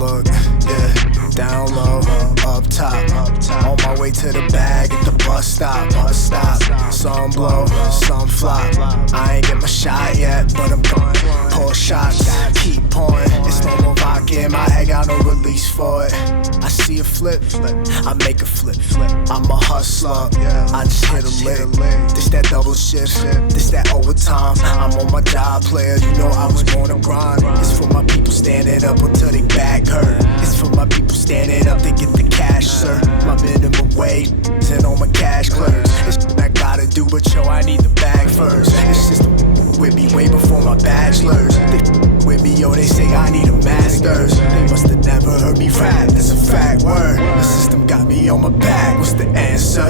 look, yeah, down low, up top. On my way to the bag at the bus stop. Some blow, some flop. I ain't get my shot yet, but I'm going. Pull shots, keep pouring. It's no more vodka in my head, got no release for it. I see a flip, I make a flip. I'm a hustler, I just hit a lick. This that double shift, this that overtime. I'm on my job, player, you know I was born to grind. It's for my people standing up until they back hurt. It's for my people standing up to get the cash, sir. My minimum wage and all my cash clerks. It's I gotta do, but yo, I need the bag first. It's just with me way before my bachelors. They with me, yo, they say I need a master's. They must have never heard me rap, that's a fact word. The system got me on my back, what's the answer?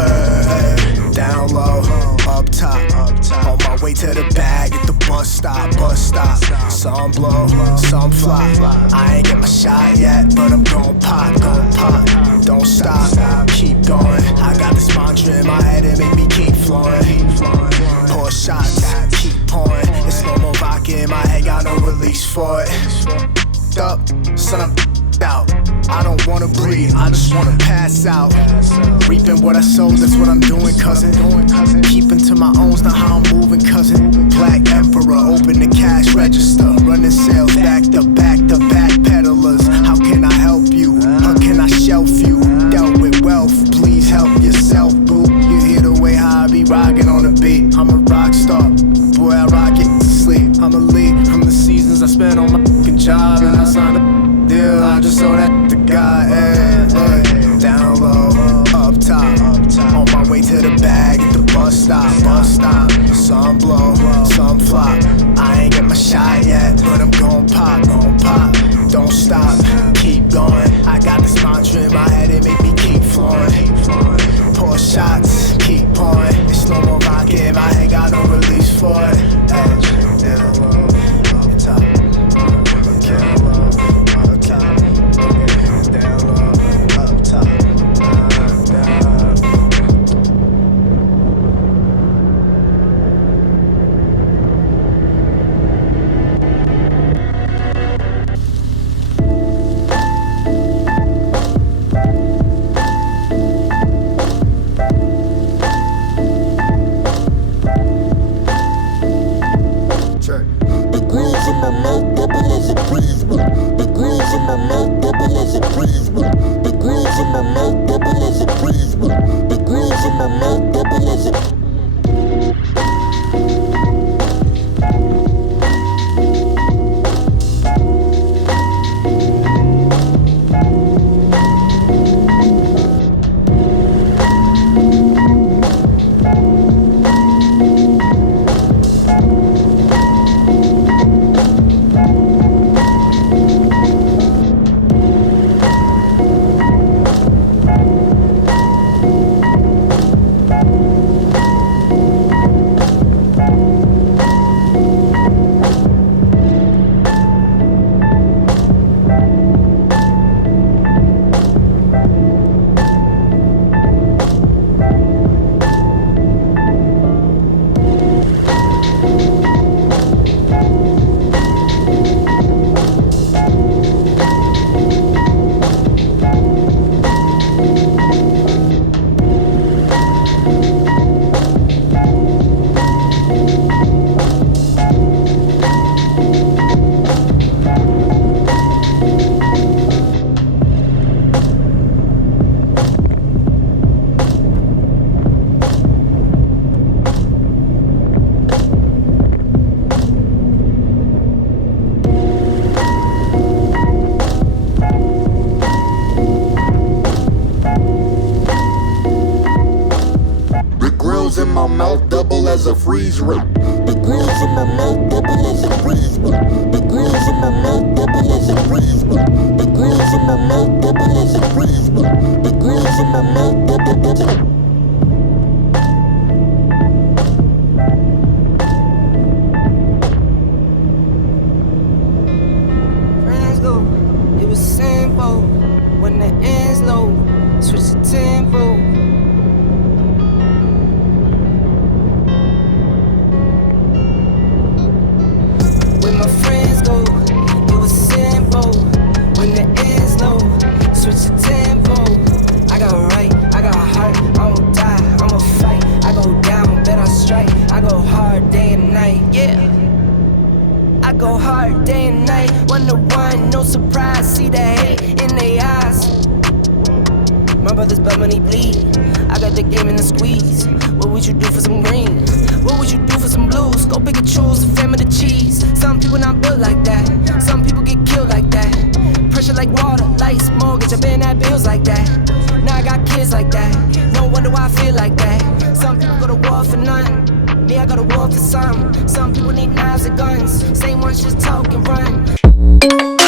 Down low, up top. On my way to the bag at the bus stop. Some blow, some flop. I ain't get my shot yet, but I'm gon' pop. Don't stop, keep going. I got this mantra in my head and make me keep flowing. Pour shots, keep pouring. It's no more vodka in my head, got no release for it. Up, son, I'm out. I don't wanna breathe, I just wanna pass out. Reaping what I sowed, that's what I'm doing, cousin. Keeping to my owns, not how I'm moving, cousin. Black Emperor, open the cash register. Running sales, back to back peddlers. How can I help you? How can I shelf you? Dealt with wealth, please help yourself, boo. You hear the way how I be rocking on the beat. I'm a rock star, boy, I rock it to sleep. I'm a lead from the seasons I spent on my fucking job. And I signed a deal, I just sold that to God. Down low, up top. On my way to the bag at the bus stop. Some blow, some flop. I ain't get my shot yet, but I'm gon' pop. Don't stop, keep going. I got this mantra in my head, it make me keep flowing. Pour shots, keep pouring. It's no more vodka in my head, got no release for it. Down low, up top. Down low, up top. Down low, up top. As a freeze rate. The grills in my mouth double as a freeze rate. The grills in my mouth double as a freeze rate. The grills in my mouth double as a freeze rate. The grills in my mouth double. Friends go, it was simple. When the ends low, switch the tempo. My friends go, it was simple. When the ends bleed. I got the game in the squeeze. What would you do for some green? What would you do for some blues? Go pick and choose, the fam of the cheese. Some people not built like that. Some people get killed like that. Pressure like water, lights, mortgage, I've been at bills like that. Now I got kids like that. No wonder why I feel like that. Some people go to war for none. Me, I go to war for some. Some people need knives and guns. Same ones just talk and run.